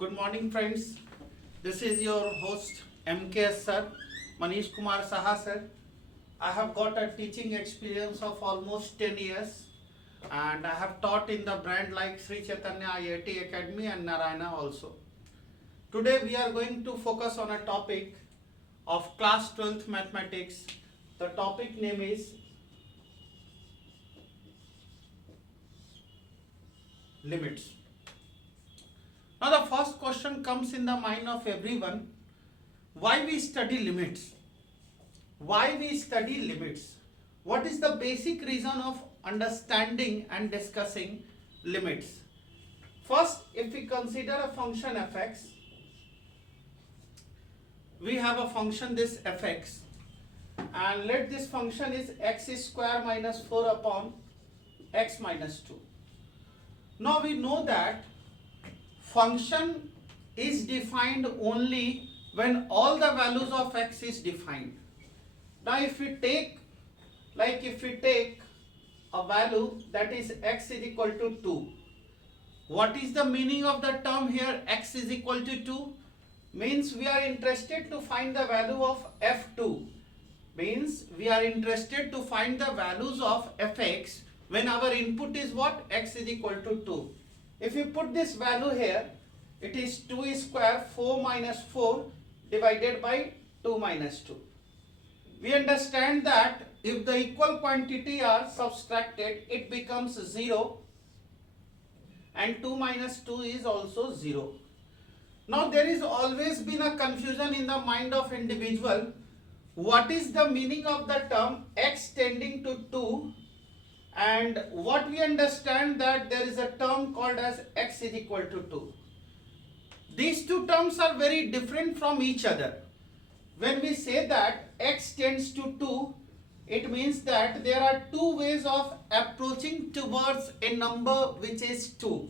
Good morning, friends. This is your host MKS sir, Manish Kumar Saha sir. I have got a teaching experience of almost 10 years and I have taught in the brand like Sri Chaitanya IIT Academy and Narayana also. Today we are going to focus on a topic of class 12th mathematics. The topic name is limits. Now the first question comes in the mind of everyone, why we study limits? Why we study limits? What is the basic reason of understanding and discussing limits? First, if we consider a function fx, we have a function this fx and let this function is x square minus 4 upon x minus 2. Now we know that function is defined only when all the values of x is defined. Now if we take a value that is x is equal to 2, what is the meaning of the term here x is equal to 2? Means we are interested to find the value of f2. Means we are interested to find the values of fx when our input is what? X is equal to 2. If you put this value here, it is 2 square 4 minus 4 divided by 2 minus 2. We understand that if the equal quantity are subtracted, it becomes 0 and 2 minus 2 is also 0. Now there is always been a confusion in the mind of individual. What is the meaning of the term x tending to 2? And what we understand that there is a term called as x is equal to 2. These two terms are very different from each other. When we say that x tends to 2, it means that there are two ways of approaching towards a number which is 2.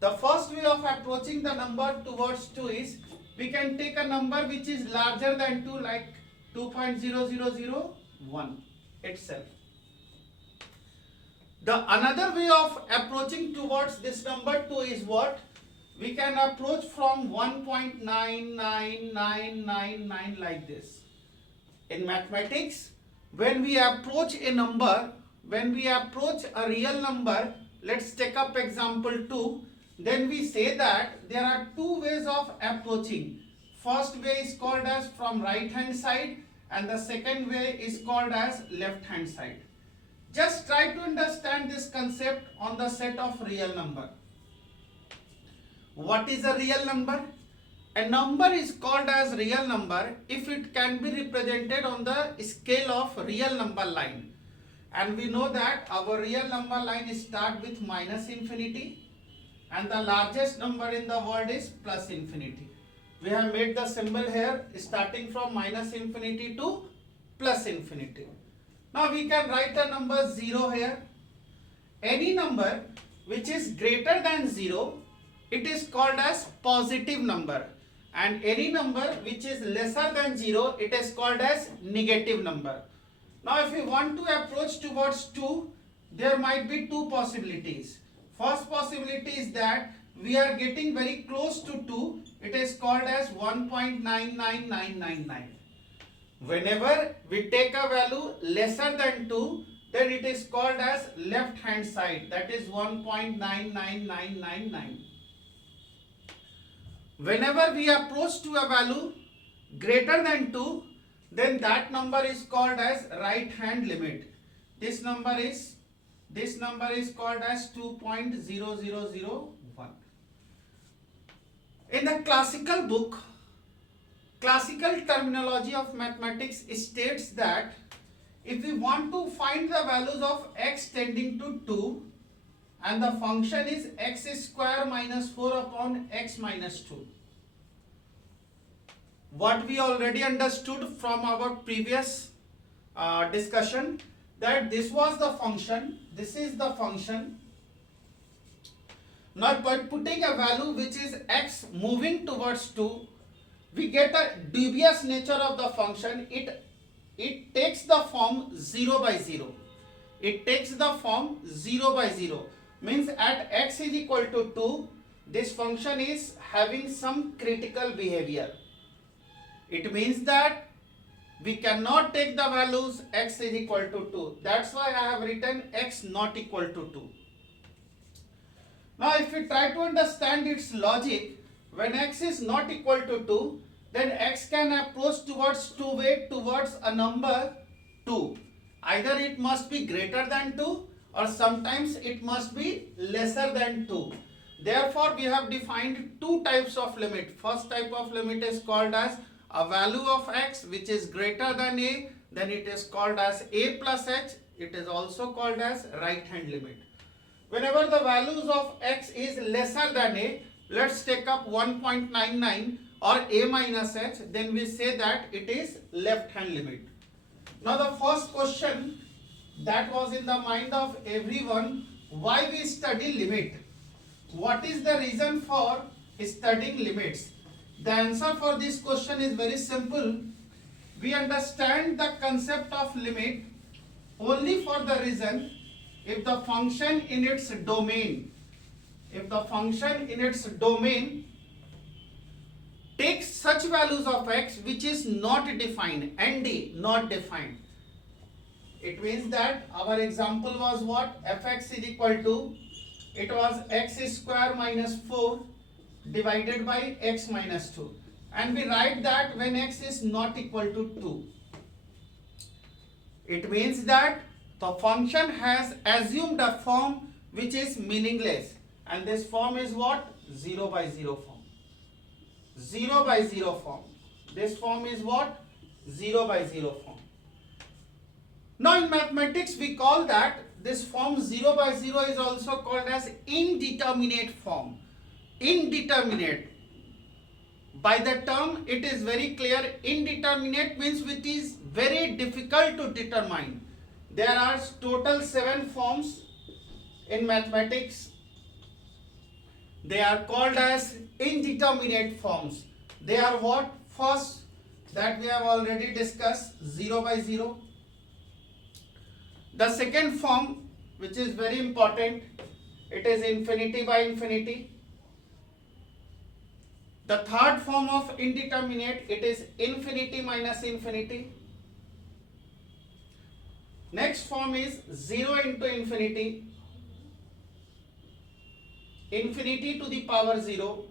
The first way of approaching the number towards 2 is we can take a number which is larger than 2 like 2.0001 itself. The another way of approaching towards this number 2 is what? We can approach from 1.99999 like this. In mathematics, when we approach a number, when we approach a real number, let's take up example 2, then we say that there are two ways of approaching. First way is called as from right hand side and the second way is called as left hand side. Just try to understand this concept on the set of real number. What is a real number? A number is called as real number if it can be represented on the scale of real number line. And we know that our real number line starts with minus infinity and the largest number in the world is plus infinity. We have made the symbol here starting from minus infinity to plus infinity. Now we can write the number 0 here. Any number which is greater than 0, it is called as positive number. And any number which is lesser than 0, it is called as negative number. Now if we want to approach towards 2, there might be two possibilities. First possibility is that we are getting very close to 2, it is called as 1.99999. Whenever we take a value lesser than 2, then it is called as left hand side, that is 1.99999. Whenever we approach to a value greater than 2, then that number is called as right hand limit. This number is called as 2.0001. In the classical book, classical terminology of mathematics states that if we want to find the values of x tending to 2 and the function is x square minus 4 upon x minus 2. What we already understood from our previous discussion, that this was the function, this is the function. Now by putting a value which is x moving towards 2, we get a dubious nature of the function. It takes the form 0 by 0. It takes the form 0 by 0. Means at x is equal to 2, this function is having some critical behavior. It means that we cannot take the values x is equal to 2. That's why I have written x not equal to 2. Now if we try to understand its logic, when x is not equal to 2, then x can approach towards towards a number 2. Either it must be greater than 2 or sometimes it must be lesser than 2. Therefore, we have defined two types of limit. First type of limit is called as a value of x which is greater than a, then it is called as a plus h. It is also called as right hand limit. Whenever the values of x is lesser than a, let's take up 1.99 or a minus h, then we say that it is left hand limit. Now the first question that was in the mind of everyone, why we study limit? What is the reason for studying limits? The answer for this question is very simple. We understand the concept of limit only for the reason if the function in its domain, takes such values of x which is not defined, ND, not defined. It means that our example was what? Fx is equal to, it was x square minus 4 divided by x minus 2. And we write that when x is not equal to 2. It means that the function has assumed a form which is meaningless. And this form is what? 0 by 0 form. 0 by 0 form. This form is what? 0 by 0 form. Now in mathematics we call that this form 0 by 0 is also called as indeterminate form. Indeterminate. By the term it is very clear, indeterminate means it is very difficult to determine. There are total 7 forms in mathematics. They are called as indeterminate forms. They are what? First, that we have already discussed, 0 by 0. The second form, which is very important, it is infinity by infinity. The third form of indeterminate, it is infinity minus infinity. Next form is 0 into infinity, infinity to the power 0,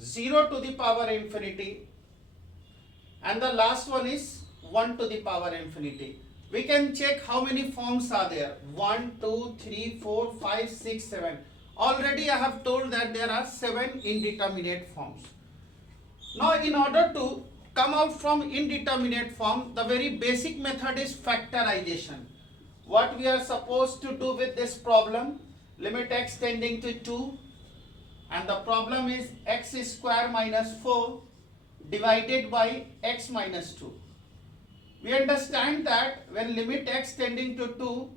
0 to the power infinity, and the last one is 1 to the power infinity. We can check how many forms are there. 1, 2, 3, 4, 5, 6, 7. Already I have told that there are 7 indeterminate forms. Now in order to come out from indeterminate form, the very basic method is factorization. What we are supposed to do with this problem, limit x tending to 2, and the problem is x square minus 4 divided by x minus 2. We understand that when limit x tending to 2,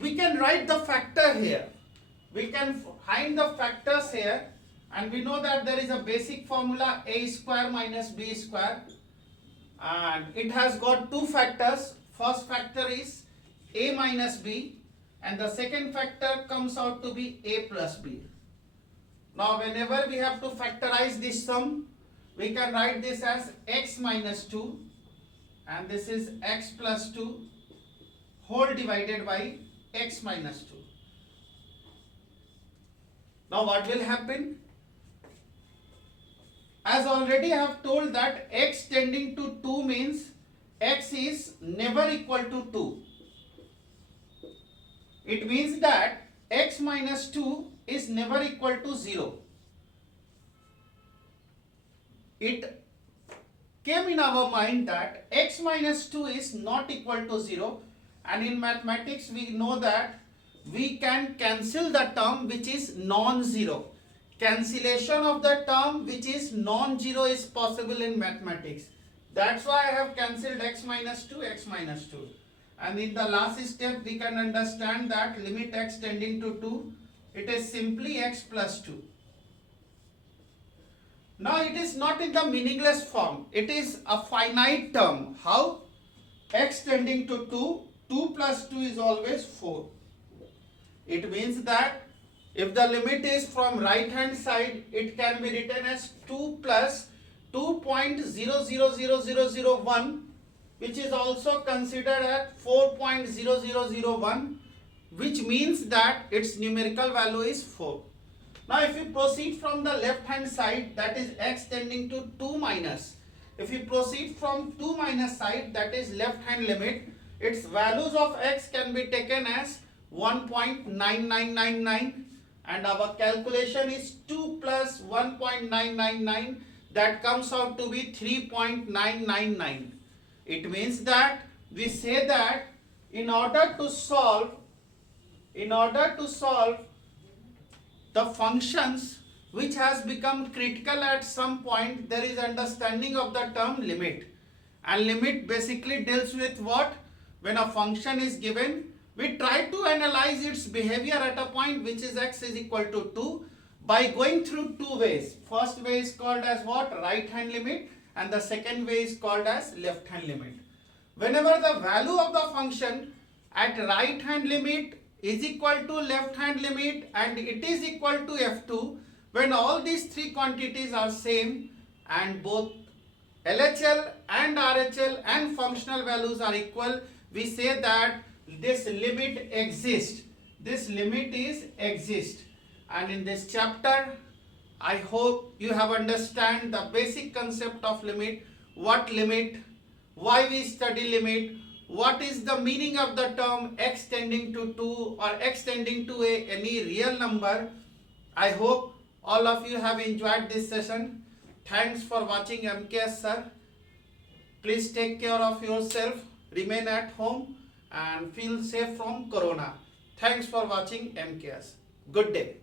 we can write the factor here. We can find the factors here, and we know that there is a basic formula a square minus b square, and it has got two factors. First factor is a minus b, and the second factor comes out to be a plus b. Now whenever we have to factorize this sum, we can write this as x minus 2 and this is x plus 2 whole divided by x minus 2. Now what will happen? As already I have told that x tending to 2 means x is never equal to 2. It means that x minus 2 is never equal to 0. It came in our mind that x minus 2 is not equal to 0, and in mathematics we know that we can cancel the term which is non-zero. Cancellation of the term which is non-zero is possible in mathematics. That's why I have cancelled x minus 2, x minus 2. And in the last step we can understand that limit x tending to 2, it is simply x plus 2. Now it is not in the meaningless form, it is a finite term. How? X tending to 2, 2 plus 2 is always 4. It means that if the limit is from right hand side, it can be written as 2 plus 2.000001, which is also considered at 4.0001, which means that its numerical value is 4. Now if you proceed from the left hand side, that is x tending to 2 minus. If you proceed from 2 minus side, that is left hand limit, its values of x can be taken as 1.9999, and our calculation is 2 plus 1.999, that comes out to be 3.999. It means that we say that in order to solve the functions which has become critical at some point, there is understanding of the term limit. And limit basically deals with what? When a function is given, we try to analyze its behavior at a point which is x is equal to 2 by going through two ways. First way is called as what? Right hand limit, and the second way is called as left hand limit. Whenever the value of the function at right hand limit is equal to left hand limit and it is equal to f2, when all these three quantities are same and both LHL and RHL and functional values are equal, we say that this limit exists. This limit is exist. And in this chapter, I hope you have understand the basic concept of limit, what limit, why we study limit, what is the meaning of the term x tending to 2 or x tending to any real number. I hope all of you have enjoyed this session. Thanks for watching MKS sir. Please take care of yourself, remain at home and feel safe from corona. Thanks for watching MKS. Good day.